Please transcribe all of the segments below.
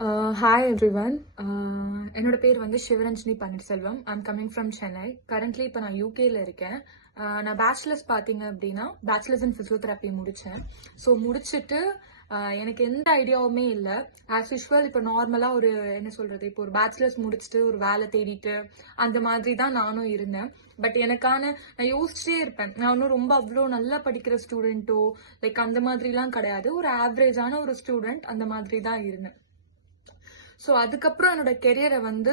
Hi everyone. என்னோட பேர் வந்து Sivaranjani Panneerselvam. I'm coming from Chennai. Currently இப்போ நான் யூகேல இருக்கேன். நான் பேச்சுலர்ஸ் பார்த்தீங்க அப்படின்னா பேச்சுலர்ஸ் இன் ஃபிசியோதெரப்பி முடித்தேன். ஸோ முடிச்சுட்டு எனக்கு எந்த ஐடியாவுமே இல்லை. ஆஸ் யூஷுவல் இப்போ நார்மலாக ஒரு என்ன சொல்கிறது, இப்போ ஒரு பேச்சுலர்ஸ் முடிச்சுட்டு ஒரு வேலை தேடிட்டு அந்த மாதிரி தான் நானும் இருந்தேன். பட் நான் யோசிச்சுட்டே இருப்பேன். நான் ஒன்றும் ரொம்ப அவ்வளோ நல்லா படிக்கிற ஸ்டூடெண்ட்டோ லைக் அந்த மாதிரிலாம் கிடையாது. ஒரு ஆவரேஜான ஒரு ஸ்டூடெண்ட் அந்த மாதிரி தான் இருந்தேன். ஸோ அதுக்கப்புறம் என்னோட கெரியரை வந்து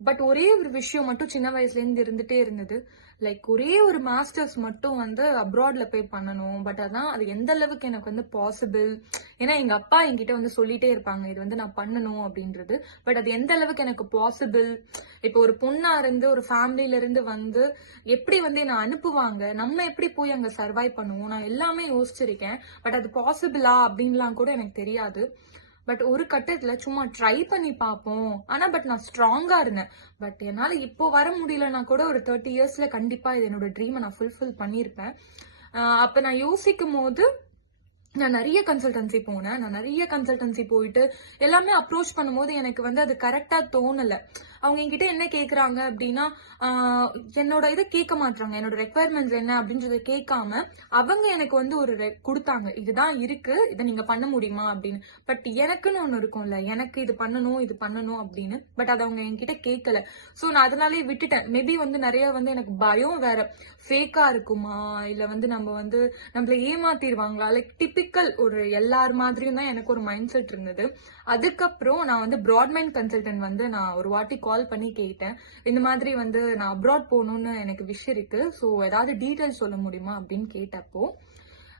பட் ஒரே ஒரு விஷயம் மட்டும் சின்ன வயசுலேருந்து இருந்துட்டே இருந்தது. லைக் ஒரே ஒரு மாஸ்டர்ஸ் மட்டும் வந்து அப்ராட்ல போய் பண்ணணும். பட் அதான் அது எந்த அளவுக்கு எனக்கு வந்து பாசிபிள். ஏன்னா எங்க அப்பா என்கிட்ட வந்து சொல்லிட்டே இருப்பாங்க இது வந்து நான் பண்ணணும் அப்படின்றது. பட் அது எந்த அளவுக்கு எனக்கு பாசிபிள். இப்போ ஒரு பொண்ணா இருந்து ஒரு ஃபேமிலியில இருந்து வந்து எப்படி வந்து என்ன அனுப்புவாங்க, நம்ம எப்படி போய் அங்க சர்வைவ் பண்ணுவோம், நான் எல்லாமே யோசிச்சிருக்கேன். பட் அது பாசிபிளா அப்படின்லாம் கூட எனக்கு தெரியாது. பட் ஒரு கட்டத்துல சும்மா ட்ரை பண்ணி பார்ப்போம். பட் நான் ஸ்ட்ராங்கா இருந்தேன். பட் என்னால இப்போ வர முடியலன்னா கூட ஒரு 30 இயர்ஸ்ல கண்டிப்பா இது என்னோட ட்ரீமை நான் ஃபுல்ஃபில் பண்ணியிருப்பேன். அப்ப நான் யோசிக்கும் போது நான் நிறைய கன்சல்டன்சி போனேன். நான் நிறைய கன்சல்டன்சி போயிட்டு எல்லாமே அப்ரோச் பண்ணும்போது எனக்கு வந்து அது கரெக்டா தோணல. அவங்க என்கிட்ட என்ன கேக்குறாங்க அப்படின்னா, என்னோட இதை கேட்க மாட்டாங்க, என்னோட ரெக்குவயர்மெண்ட்ஸ் என்ன அப்படின்றத கேட்காம அவங்க எனக்கு வந்து ஒரு கொடுத்தாங்க, இதுதான் இருக்கு, இதை நீங்க பண்ண முடியுமா அப்படின்னு. பட் எனக்குன்னு ஒண்ணு இருக்கும்ல, எனக்கு இது பண்ணணும் அப்படின்னு. பட் அதை அவங்க என்கிட்ட கேட்கல. ஸோ நான் அதனாலேயே விட்டுட்டேன். மேபி வந்து நிறைய வந்து எனக்கு பயம் வேற, ஃபேக்கா இருக்குமா இல்ல வந்து நம்மள ஏமாத்திடுவாங்களா, லைக் டிபிக்கல் ஒரு எல்லார் மாதிரியும் தான் எனக்கு ஒரு மைண்ட் செட் இருந்தது. அதுக்கப்புறம் நான் வந்து பிராட்மைண்ட் கன்சல்டன்ட் வந்து நான் ஒரு வாட்டி கால் பண்ணி கேட்டேன். இந்த மாதிரி வந்து நான் அப்ராட் போகணும்னு எனக்கு விஷ் இருக்கு, ஸோ ஏதாவது டீட்டெயில்ஸ் சொல்ல முடியுமா அப்படின்னு கேட்டப்போ,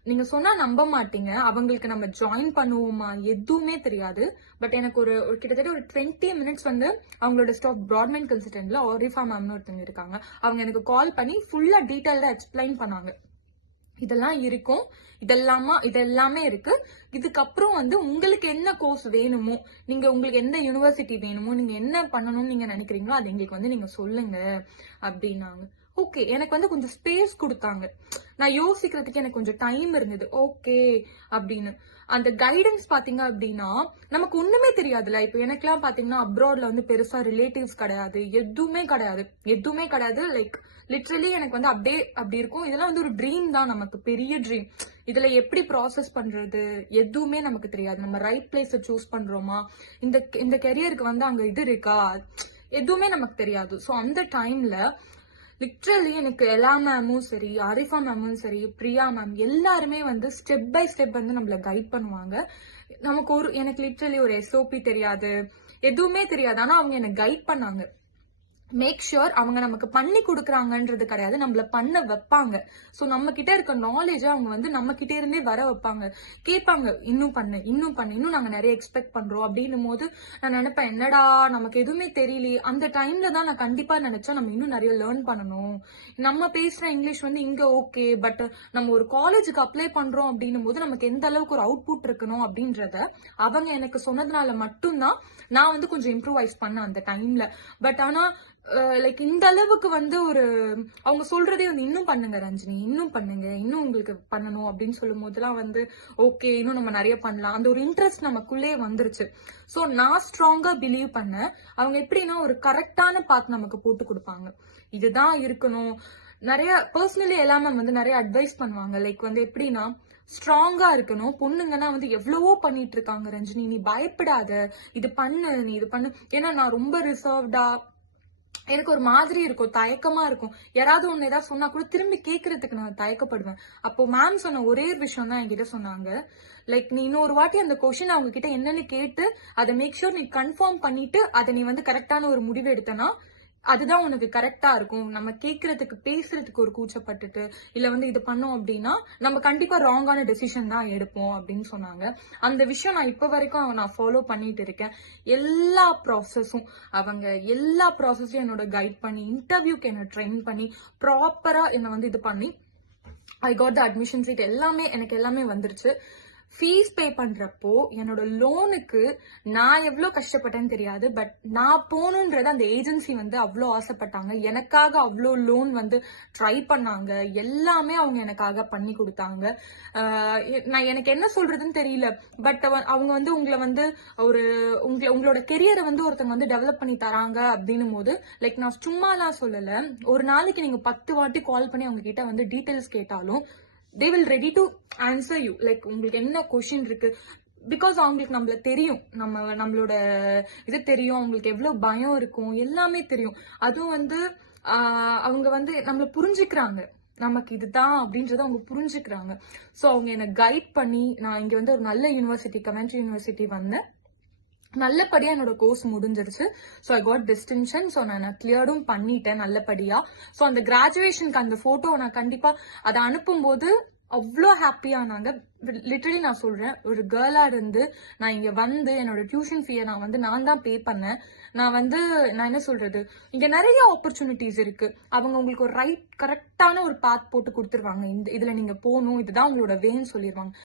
நீங்க சொன்னா நம்ப மாட்டீங்க, அவங்களுக்கு நம்ம ஜாயின் பண்ணுவோமா எதுவுமே தெரியாது. பட் எனக்கு ஒரு கிட்டத்தட்ட ஒரு 20 மினிட்ஸ் வந்து அவங்களோட ஸ்டாஃப் பிராட்மைண்ட் கன்சல்டன்ட்ல ஆரிஃபா மேம்னு ஒருத்தவங்க இருக்காங்க, அவங்க எனக்கு கால் பண்ணி ஃபுல்லா டீட்டெயில்டா எக்ஸ்பிளைன் பண்ணாங்க. இதெல்லாம் இருக்கும், இதெல்லாமே இருக்கு. இதுக்கப்புறம் வந்து உங்களுக்கு என்ன கோர்ஸ் வேணுமோ, உங்களுக்கு எந்த யூனிவர்சிட்டி வேணுமோ, நீங்க என்ன பண்ணணும்னு நீங்க நினைக்கிறீங்களோ அது எங்களுக்கு வந்து நீங்க சொல்லுங்க அப்படின்னாங்க. ஓகே, எனக்கு வந்து கொஞ்சம் ஸ்பேஸ் கொடுத்தாங்க. நான் யோசிக்கிறதுக்கு எனக்கு கொஞ்சம் டைம் இருந்தது. ஓகே அப்படின்னு அந்த கைடன்ஸ் பாத்தீங்க அப்படின்னா நமக்கு ஒண்ணுமே தெரியாதுல்ல. இப்போ எனக்குலாம் பாத்தீங்கன்னா அப்ராட்ல வந்து பெருசா ரிலேட்டிவ்ஸ் கிடையாது, எதுவுமே கிடையாது. லைக் லிட்ரலி எனக்கு வந்து அப்படியே அப்படி இருக்கும். இதெல்லாம் வந்து ஒரு ட்ரீம் தான், நமக்கு பெரிய ட்ரீம். இதுல எப்படி ப்ராசஸ் பண்றது எதுவுமே நமக்கு தெரியாது. நம்ம ரைட் பிளேஸ சூஸ் பண்றோமா, இந்த கெரியருக்கு வந்து அங்க இது இருக்கா, எதுவுமே நமக்கு தெரியாது. ஸோ அந்த டைம்ல லிட்ரலி எனக்கு எல்லா மேமும் சரி, ஆரிஃபா மேமும் சரி, பிரியா மேம் எல்லாருமே வந்து ஸ்டெப் பை ஸ்டெப் வந்து நம்மள கைட் பண்ணுவாங்க. எனக்கு லிட்ரலி ஒரு எஸ்ஓபி தெரியாது, எதுவுமே தெரியாது. ஆனா அவங்க எனக்கு கைட் பண்ணாங்க. மேக் ஷுர் அவங்க நமக்கு பண்ணி கொடுக்குறாங்கன்றது கிடையாது, நம்மள பண்ண வைப்பாங்க. ஸோ நம்ம கிட்ட இருக்க நாலேஜ் அவங்க வந்து நம்ம கிட்ட இருந்தே வர வைப்பாங்க. கேட்பாங்க, இன்னும் பண்ணு, இன்னும் நாங்க நிறைய எக்ஸ்பெக்ட் பண்றோம் அப்படின்னும் போது நான் நினைப்பேன், என்னடா நமக்கு எதுவுமே தெரியலையே. அந்த டைம்ல தான் நான் கண்டிப்பா நினைச்சேன், நம்ம இன்னும் நிறைய லேர்ன் பண்ணணும். நம்ம பேசுற இங்கிலீஷ் வந்து இங்க ஓகே, பட் நம்ம ஒரு காலேஜுக்கு அப்ளை பண்றோம் அப்படின்னும் போது நமக்கு எந்த அளவுக்கு ஒரு அவுட்புட் இருக்கணும் அப்படின்றத அவங்க எனக்கு சொன்னதுனால மட்டும்தான் நான் வந்து கொஞ்சம் இம்ப்ரூவைஸ் பண்ணேன் அந்த டைம்ல. பட் ஆனா லைக் இந்த அளவுக்கு வந்து அவங்க சொல்றதே வந்து இன்னும் பண்ணுங்க ரஞ்சினி, இன்னும் பண்ணுங்க, இன்னும் உங்களுக்கு பண்ணணும் அப்படின்னு சொல்லும் போதெல்லாம் வந்து ஓகே, இன்னும் நம்ம நிறைய பண்ணலாம், அந்த ஒரு இன்ட்ரெஸ்ட் நமக்குள்ளே வந்துருச்சு. ஸோ நான் ஸ்ட்ராங்கா பிலீவ் பண்ணேன். அவங்க எப்படின்னா ஒரு கரெக்டான பாத் நமக்கு போட்டு கொடுப்பாங்க, இதுதான் இருக்கணும். நிறைய பர்சனலி எல்லாமே வந்து நிறைய அட்வைஸ் பண்ணுவாங்க. லைக் வந்து எப்படின்னா ஸ்ட்ராங்கா இருக்கணும். பொண்ணுங்கன்னா வந்து எவ்வளவோ பண்ணிட்டு இருக்காங்க ரஞ்சினி, நீ பயப்படாத, இது பண்ணு, நீ இது பண்ணு. ஏன்னா நான் ரொம்ப ரிசர்வ்டா, எனக்கு ஒரு மாதிரி இருக்கும், தயக்கமா இருக்கும். யாராவது ஒண்ணு ஏதாவது சொன்னா கூட திரும்பி கேட்கறதுக்கு நான் தயக்கப்படுவேன். அப்போ மேம் சொன்ன ஒரே ஒரு விஷயம் தான் என்கிட்ட சொன்னாங்க, லைக் நீ இன்னொரு வாட்டி அந்த கொஸ்டின் அவங்க கிட்ட என்னன்னு கேட்டு அதை மேக் ஷூர் நீ கன்ஃபார்ம் பண்ணிட்டு அதை நீ வந்து கரெக்டான ஒரு முடிவு எடுத்தனா அதுதான் உனக்கு கரெக்டா இருக்கும். நம்ம கேட்கறதுக்கு பேசுறதுக்கு ஒரு கூச்சப்பட்டுட்டு இல்ல வந்து இது பண்ணோம் அப்படின்னா நம்ம கண்டிப்பா ராங்கான டெசிஷன் தான் எடுப்போம் அப்படின்னு சொன்னாங்க. அந்த விஷயம் நான் இப்ப வரைக்கும் நான் ஃபாலோ பண்ணிட்டு இருக்கேன். எல்லா ப்ராசஸும் எல்லா ப்ராசஸையும் என்னோட கைட் பண்ணி, இன்டர்வியூக்கு என்ன ட்ரெயின் பண்ணி, ப்ராப்பரா என்ன வந்து இது பண்ணி I got the admission seat. எனக்கு எல்லாமே வந்துருச்சு. ஃபீஸ் பே பண்றப்போ என்னோட லோனுக்கு நான் எவ்வளவு கஷ்டப்பட்டேன்னு தெரியாது. பட் நான் போகணுன்றது அந்த ஏஜென்சி வந்து அவ்வளோ ஆசைப்பட்டாங்க. எனக்காக அவ்வளோ லோன் வந்து ட்ரை பண்ணாங்க. எல்லாமே அவங்க எனக்காக பண்ணி கொடுத்தாங்க. நான் எனக்கு என்ன சொல்றதுன்னு தெரியல. பட் அவங்க வந்து உங்களை வந்து ஒரு உங்களோட கெரியரை வந்து ஒருத்தவங்க வந்து டெவலப் பண்ணி தராங்க அப்படின்னும் போது, லைக் நான் சும்மாலாம் சொல்லல. ஒரு நாளைக்கு நீங்க 10 வாட்டி கால் பண்ணி அவங்க கிட்ட வந்து டீடைல்ஸ் கேட்டாலும் they will ready to answer you. Like உங்களுக்கு என்ன கொஸ்டின் இருக்கு, பிகாஸ் அவங்களுக்கு நம்மள தெரியும், நம்மளோட இது தெரியும், அவங்களுக்கு எவ்வளவு பயம் இருக்கும், எல்லாமே தெரியும். அதுவும் வந்து அவங்க வந்து நம்மள புரிஞ்சுக்கிறாங்க, நமக்கு இதுதான் அப்படின்றத அவங்க புரிஞ்சுக்கிறாங்க. ஸோ அவங்க என்னை கைட் பண்ணி நான் இங்க வந்து ஒரு நல்ல யூனிவர்சிட்டி, கமெண்ட்ரி யூனிவர்சிட்டி வந்தேன். நல்லபடியா என்னோட கோர்ஸ் முடிஞ்சிருச்சு. So I got distinction. So நான் கிளியரும் பண்ணிட்டேன் நல்லபடியா. ஸோ அந்த கிராஜுவேஷனுக்கு அந்த போட்டோ நான் கண்டிப்பா அதை அனுப்பும்போது அவ்வளோ ஹாப்பியானாங்க. லிட்டரலி நான் சொல்றேன், ஒரு கேர்ளா இருந்து நான் இங்க வந்து என்னோட டியூஷன் ஃபீயை நான் தான் பே பண்ணேன். நான் என்ன சொல்றது, இங்க நிறைய ஆப்பர்ச்சுனிட்டிஸ் இருக்கு. அவங்க உங்களுக்கு ஒரு கரெக்டான ஒரு பாத் போட்டு கொடுத்துருவாங்க. இதுல நீங்க போகணும், இதுதான் உங்களோட வேன்னு சொல்லிடுவாங்க.